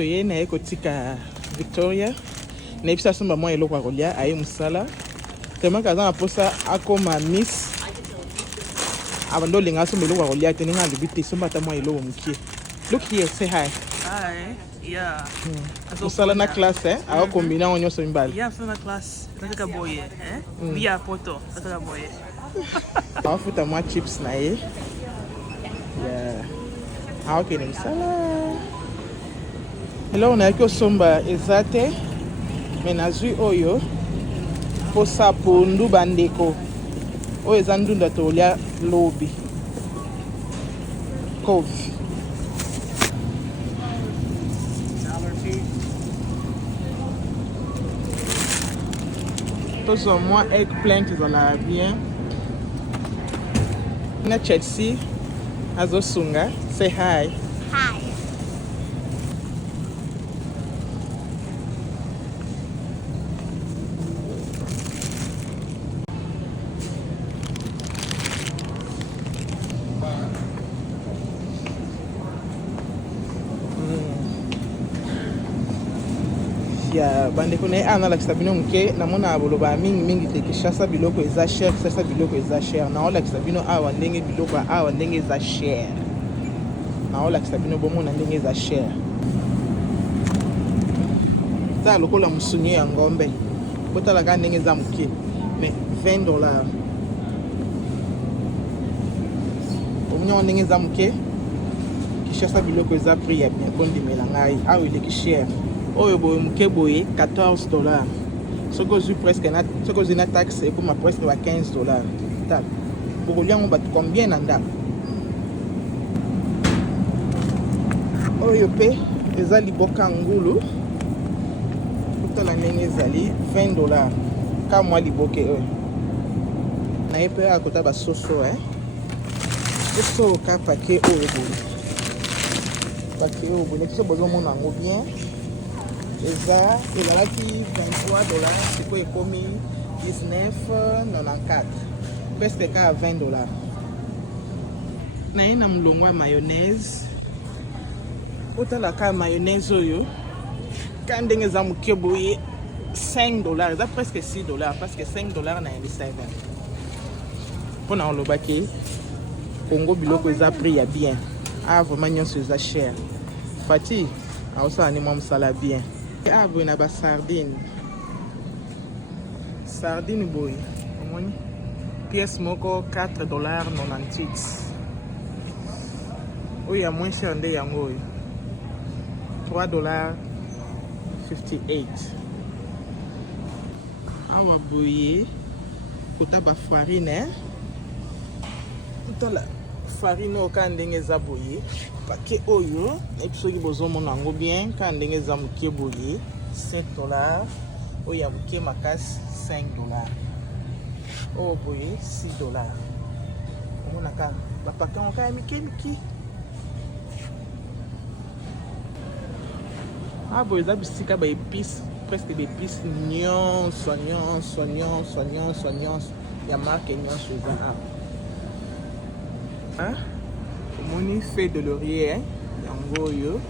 toye na ekotika Victoria na episa somba mwa eloko ya kolia aye musala tellement kaza na posa akoma miss abando linga somba eloko ya kolia te ninga libite somba ta mwa eloko mukie. Look here, say hi. Hi. Yeah. Musala na class ayo kombina onyo so mbali. Yeah, so na class. Nataka boye, Via poto, nataka boye. Afuta mwa chips na ye. Yeah. Okay, ni musala. Hello, na yaki osomba ezate. Menazui oyo. Posa pondu bandeko. Oyo eza ndunda tolia lobi. Kofi. Tous au moins eggplant ezala bien. Na Chelsea azosunga. Say hi. Hi. Ya bandeko na ana lakisa bino muke namona boloba mingi te kishasa biloko eza cher sasa biloko eza cher na ola lakisa bino awa ndenge biloko awa ndenge eza cher na ola lakisa bino bomona ndenge eza cher za lokola musunye ya ngombe botala ka ndenge eza muke mais $20 omunya ndenge eza muke kishasa biloko eza prix ya bien kondimela ngai awa ileki cher oyo boye muke boye $14 soko ozwi presque na soko ozwi na taxe ekoma presque ba $15 ta bokoliango bato combien na ndako oyo pe eza liboka ngulu kotala ndenge ezali $20 ka mwa liboke oyo na ye mpe akota basoso soso ka pake oyo boye pake oyo boye nekiso bozomona yango bien ezalaki $23 sikoyo ekomi $19.94 presque ka $20 naye na molongo ya mayonnaise otala ka mayonnaise oyo ka ndenge eza moke boye $5 eza presque $6 parce que $5 na 7 mpona olobaki Congo biloko eza prix ya bien vraiment nyonso eza cher fati aosala ni mwa mosala bien boye na basardine sardine boye omoni pièce moko $4.98 oyo ya moins cher nde yango oyo $3.58 awa boye kota bafarine totala farine oyo ka ndenge eza boye pake oyo epi soki bozomona yango bien ka ndenge eza moke boye $5 oyo ya moke makasi $5 oyo boye $6 omonaka bapake yango ka ya mike boye eza bisika baepice presque baepice nyonso ya marke nyonso eza awa omoni feuille de laurier yango oyo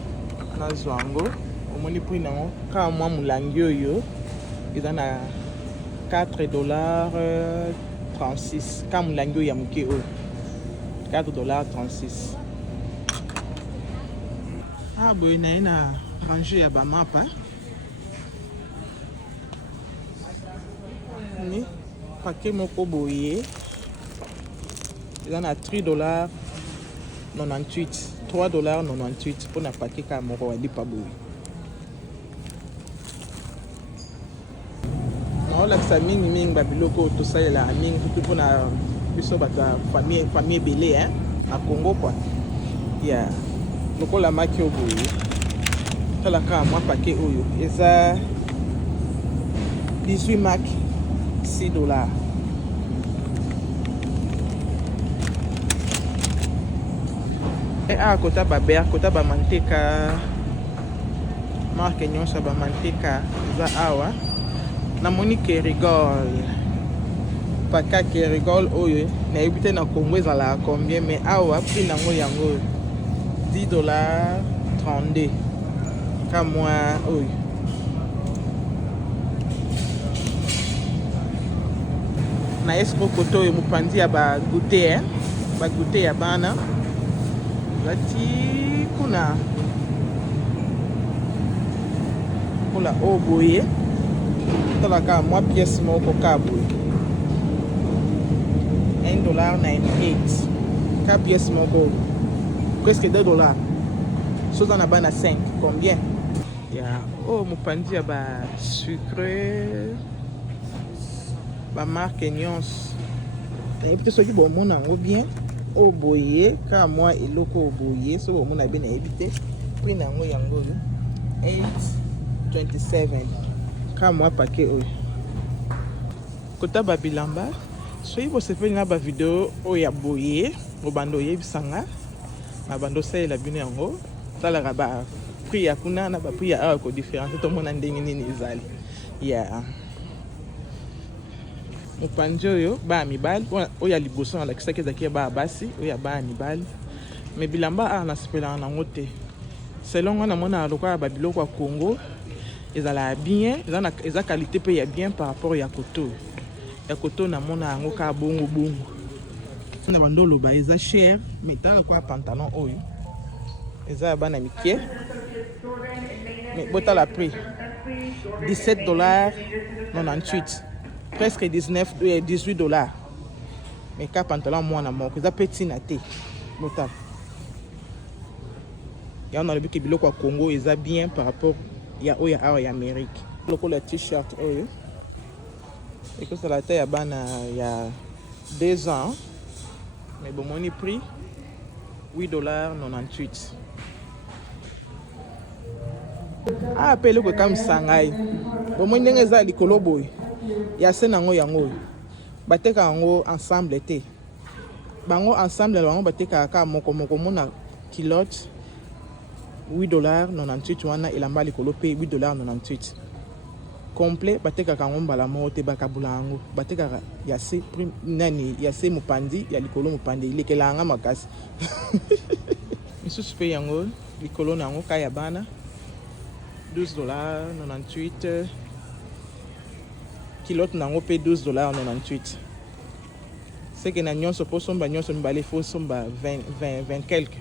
nazwa yango omoni prix nango ka mwa molangi oyo eza na $4.36 ka molangi oyo ya moke oyo $4.36 boye na ye na range ya bamapa ni pake moko boye eza na $3.98 mpona pake ka moko walipa boye naolakisa mingi babiloko oyo tosalelaka mingi tutu mpona biso bato ya famille ebele na Congo kwa ya lokola maki oyo boye talaka mwa pake oyo eza 18 mak $6 kota baber kota bamanteka marke nyonso bamanteka eza awa namoni Kerigol paka Kerigol oyo nayebi te na Congo ezalaka combien mais awa prix nango yango $10.32 Comme moi, oui. Na esco koto yo mupandi ya ba goûter, ba goûter ya bana. Lati kuna. Kula oboye. Tala ka moi pièce moko ka boye. $1.98. Ka pièce moko. Presque $2. Chose en a bana 5. Combien? Yeah. Oh, mupandi ya ba sucre. Ba marque Nyons. Na ebite soki bo mona ngo bien. Oboye ka moi eloko oboye so bo mona bien na ebite. Prix na ngo yango yo. 8.27. Ka moi paquet oyo. Kota ba bilamba. Soki bo sepeli na ba video oya boye, bo bando yebisanga. Na bando sala bino yango. Tala ba prix ya kuna na ba prix ya awa ko différence to mona ndenge nini ezali. Yeah. Mupandi oyo ba mibali oyo liboso na lakisaki ezaki ba basi oyo ba mibali me bilamba a nasepelaka nango te selon nga namona lokola ba biloko ya Congo ezala bien eza qualité mpe ya bien par rapport ya koto namona yango ka bongo na bando oloba eza cher me tala kwa pantalon oyo eza ya bana mike me botala prix $17.98 presque $18. Mais ka pantalon moi na moko eza petit na te botal ya on a le but que biloko ya Congo eza bien par rapport ya oya awa ya Amérique loko la t-shirt oyo et que ça la taille ya bana ya 2 ans mais bon moni prix $8.98. Ah pe loko kam sangai bon moni ndenge eza likolo boy ya se nango yango bateka yango ensemble te bango ensemble bango bateka ka moko mona kilote $8.98 wana elamba likolo pe $8.98 complet bateka kango mbala moko te bakabula yango bateka ya se nani ya se mupandi ya likolo mupandi ilekela nga makasi misusu pe yango likolo nango ka ya bana $12.98 kilote nango pe $12.98. C'est que na nyonso po somba nyonso mibale fo somba 20 quelque.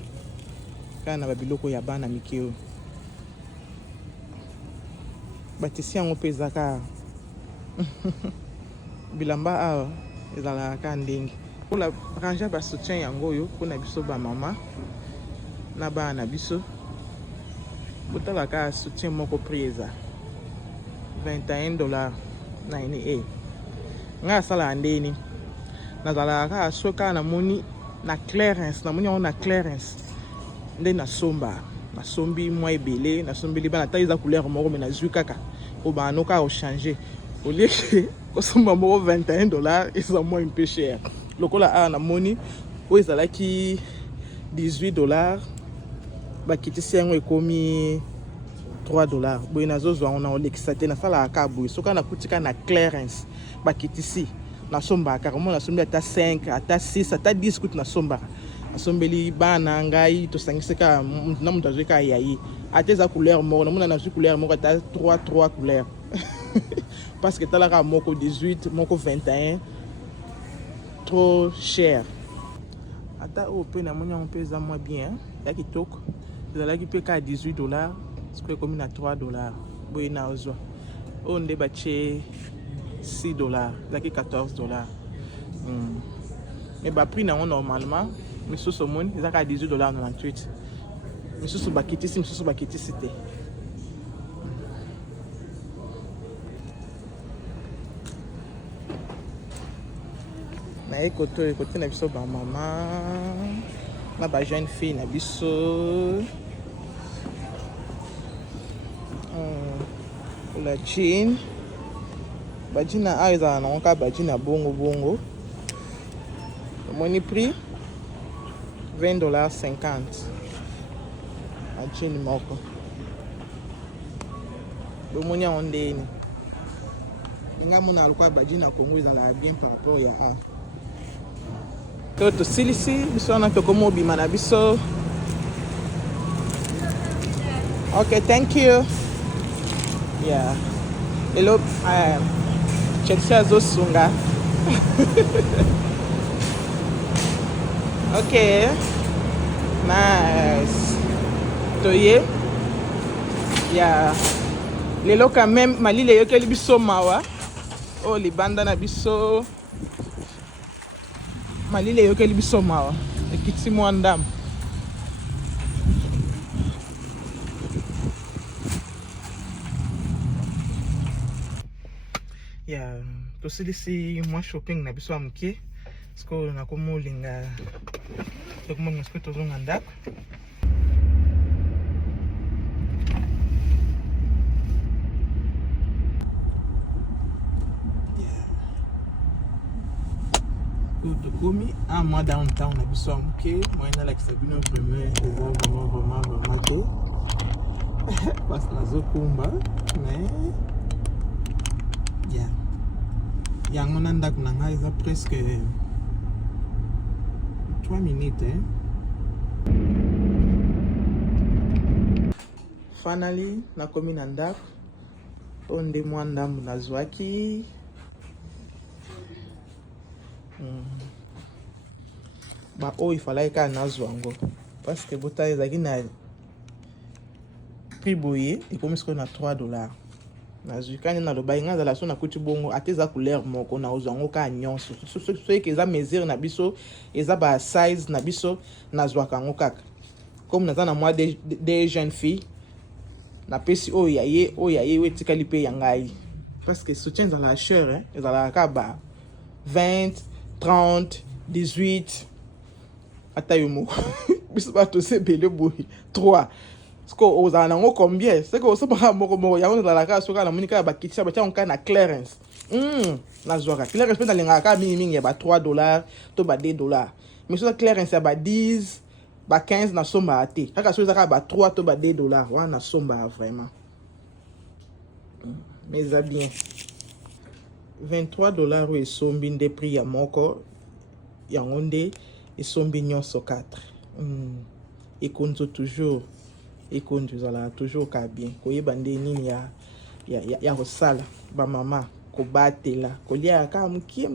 Kana ba biloko ya bana mikeo. Batisi yango pe zaka. Bilamba a ezala ka ndenge. Pour la ranger ba soutien yango yo pona biso ba mama na bana biso. Botala ka soutien moko prix $21.98. Nga sala ndeni nazala soka na moni na clearance na moni on na clearance nde na sombi moi ebele na sombi libana ta iza couleur moko mais na zui kaka o ba no ka o changer au lieu que ko somba moko $21 isa moins un peu cher lokola a na moni o ezala ki $18 bakitisi yango ekomi $3. Boy nazozwa on a olekisa te na sala ka boy soka na kutika na clearance bakitisi na somba carrément na sombi ata 5 ata 6 ata 10 kut na somba asombeli bana ngai to sangiseka na mutu azweka yayi ateza couleur moko na mona na zwi couleur moko ata 3 couleurs parce que talaka moko 18 moko 21 trop cher ata o pe na mona on pesa moins bien ya kitoko ezalaki pe ka $18 c'est comme na $3 boy na ozwa on nde bache $6 laki $14. Mais ba prix na normalement misusu moni ezaka $18.98 misusu bakitisi te na ekoto na biso ba mama na ba jeune fille na biso la jean bajina a ezala nango ka bajina bongo moni prix $20.50 a jean moko bomoni yango ndeni nga mona alikuwa bajina Congo ezala bien par rapport ya a to tosilisi biso wana tokomi obima na biso Okay, thank you. Yeah. Hello, Chelsea azosunga. Okay. Nice. Toye. Yeah. Lelo quand même malile yokeli biso mawa. Oh libanda na biso. Malile yokeli biso mawa. Ekiti mwandam. Yeah, tosilisi mwa shopping na biso amuke. Siko nakomolinga. Tokomo msko tozonga ndako. Tokomi un mois downtown na biso amuke. Moi na like Sabino vraiment te. Parce que nazo kumba mais yeah. Yango na ndako na ngai eza presque 3 minutes hein. Finally nakomi na ndako onde mwa ndambu nazwaki ba oyo ifalaki kaka nazwa yango parce que bota ezalaki na prix boye ekomi sikoyo na $3 nazwi kani nalobai nga azala so nakuti bongo ate eza couleur moko naozwa yango kaka nyonso soki eza mesure na biso eza ba size na biso nazwaka yango kaka comme naza na mwa de jeune fille napesi oyo ya ye oyo etikali mpe ya ngai parce que soutien ezalaka cher ezalaka kaka ba 20 30 18 ata yo moko biso bato sebele boye 3 siko ozala nango combien c'est que osopaka moko yango ezalaka soki namoni kaka bakiti ya batia onka na clearance nazwaka clearance mpe nalingaka kaka mingimingi ya ba $3 to ba $2 mais soki clearance ya ba 10 ba 15 nasombaka te kaka soki ezaka ba 3 to ba $2 wana nasombaka vraiment mais eza bien $23 oyo esombi nde prix ya moko yango nde esombi nyonso 4 ekonzo toujours ekondi ezalaka toujours ka bien koyeba nde nini ya kosala bamama kobatela kolia kaka mokie